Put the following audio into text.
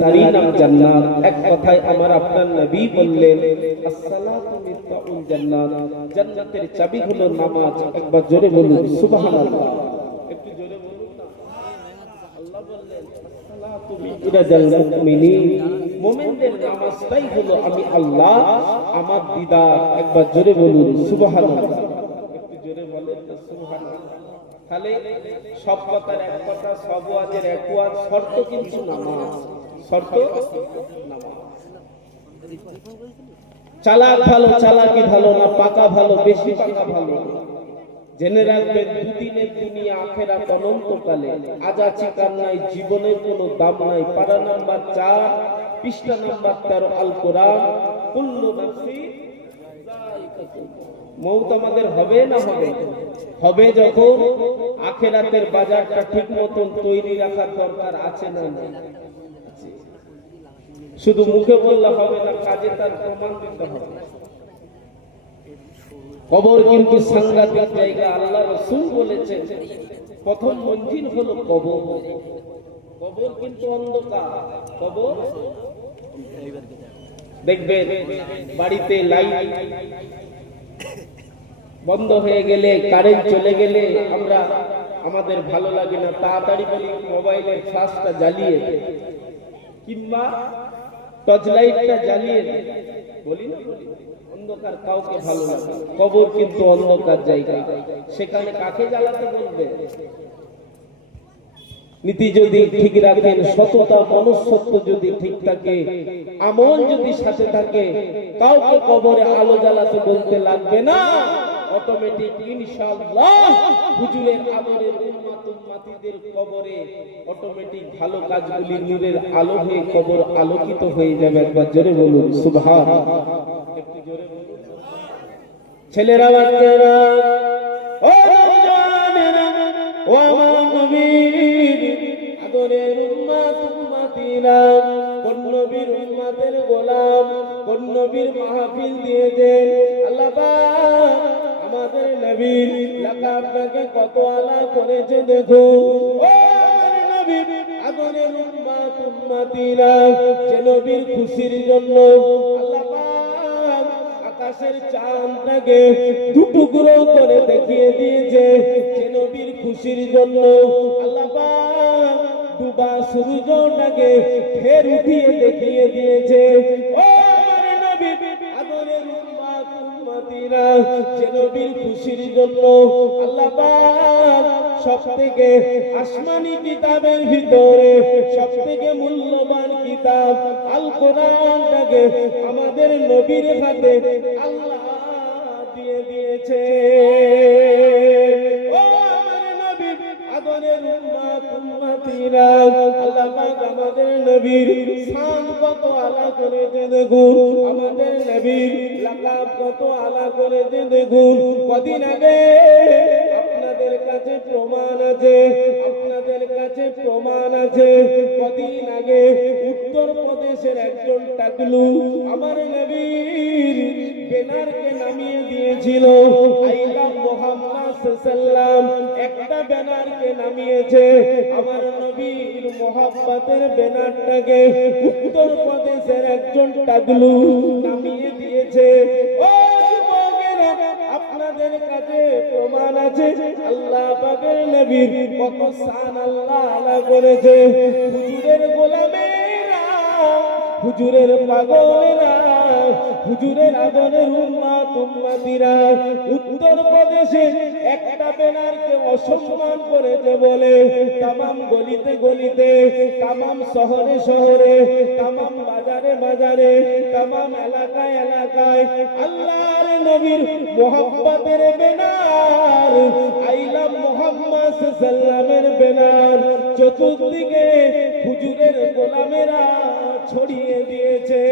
তারই নাম জান্নাত। এক কথায় আমার আপনার নবী বললেন, আসসালাতু জান্নাত। জান্নাতের চাবি হলো নামাজ। একবার জোরে বলুন, সুবহানাল্লাহ। একটু জোরে বলুন আল্লাহ বললেন হলো, আমি আল্লাহ, আমার একবার জোরে একটু জোরে বলেন সব কথার এক কথা, সব ওয়াজের এক শর্ত কিন্তু নামাজ। শর্ত? চালাক ভালো, চালাকি ভালো না, পাকা ভালো, বেশি পাকা ভালো? জেনে রাখবেন দুদিনের দুনিয়া, আখেরা অনন্তকালে। জীবনের দাম নাই। নাম্বার চার, পৃষ্ঠা নাম্বার তেরো, আল কোরআন। মৌত আমাদের হবে না হবে? হবে যখন আখেরাতের বাজারটা ঠিক মতন তৈরি রাখার দরকার আছে না? শুধু মুখে বললে হবে না, কাজে তার প্রমাণ দিতে হবে। কবর কিন্তু সাংঘাতিক জায়গা, আল্লাহ রসুল বলেছেন, প্রথম মঞ্জিল হলো কবর। কবর কিন্তু অন্ধকার। কবর? দেখবেন বাড়িতে লাইট বন্ধ হয়ে গেলে কারেন্ট চলে গেলে আমরা, আমাদের ভালো লাগে না। তাড়াতাড়ি বলি, মোবাইলের ফ্লাশটা জ্বালিয়ে। কিংবা টর্চ লাইটটা জ্বালিয়ে বলি না অন্ধকার কাউকে ভালো না। কবর কিন্তু অন্ধকার জায়গা। সেখানে কাকে জ্বালাতে বলবে? নীতি যদি ঠিক রাখেন, সততা, মনুষ্যত্ব যদি ঠিক থাকে, আমল যদি সাথে থাকে, কাউকে কবরে আলো জ্বালাতে বলতে লাগবে না। অটোমেটিক ইনশাআল্লাহ হুজুরের আদরের উম্মাত উম্মাতিদের কবরে অটোমেটিক ভালো কাজগুলি নূরের আলো হয়ে কবর আলোকিত হয়ে যাবে। একবার জোরে বলুন, সুবহান। একটু জোরে বলুন। ছেলেরা বাচ্চারা ও জানেরা ও আমার নবীর আদরের উম্মাত উম্মাতিরা, কোন নবীর উম্মাতের গোলাম, কোন নবীর মাহফিল দিয়ে দেন? আল্লাহ পাক আমাদের লেখা আপনাকে কত আলা করেছে দেখুন ও নবী উম্মাতিরা যে নবীর খুশির জন্য আকাশের চাঁদটাকে দুটুকরো করে দেখিয়ে দিয়েছে। যে নবীর খুশির জন্য আল্লাহ ডুবা সূর্যটাকে ফের উঠিয়ে দেখিয়ে দিয়েছে। ও কিতাবের ভিতরে মূল্যবান কিতাব আমাদের নবীর হাতে আল্লাহ দিয়ে দিয়েছে। নবী আল্লাহ আমাদের নবীর কত আলা দেখুন আমাদের নবীর লাকাব কত আলা দেখুন কদিন আগে আপনাদের কাছে প্রমাণ আছে, আপনাদের কাছে প্রমাণ আছে। কদিন আগে উত্তর প্রদেশের একজন টাকলু আমার নবীর বেনারকে নামিয়ে দিয়েছিল আইলা মোহাম্মদ একটা ব্যানারকে নামিয়েছে। আমার নবীর মোহাম্মতের ব্যানারটাকে উত্তর প্রদেশের একজন টাকলু নামিয়ে দিয়েছে। ও আপনাদের কাছে প্রমাণ আছে, আল্লাহ পাকের নবীর কত সান আল্লাহ আলা করেছে। হুজুরের গোলামেরা, হুজুরের পাগলেরা হুজুরের আদরের উম্মাত উম্মাতিরা উত্তর প্রদেশে একটা ব্যানারকে অসম্মান করেছে বলে তামাম গলিতে গলিতে, তামাম শহরে শহরে, তামাম বাজারে বাজারে, তামাম এলাকায় এলাকায় আল্লাহর নবীর মোহাম্মতের বেনার আইলাম মোহাম্মদ সাল্লামের বেনার চতুর্দিকে হুজুরের গোলামেরা ছড়িয়ে দিয়েছে।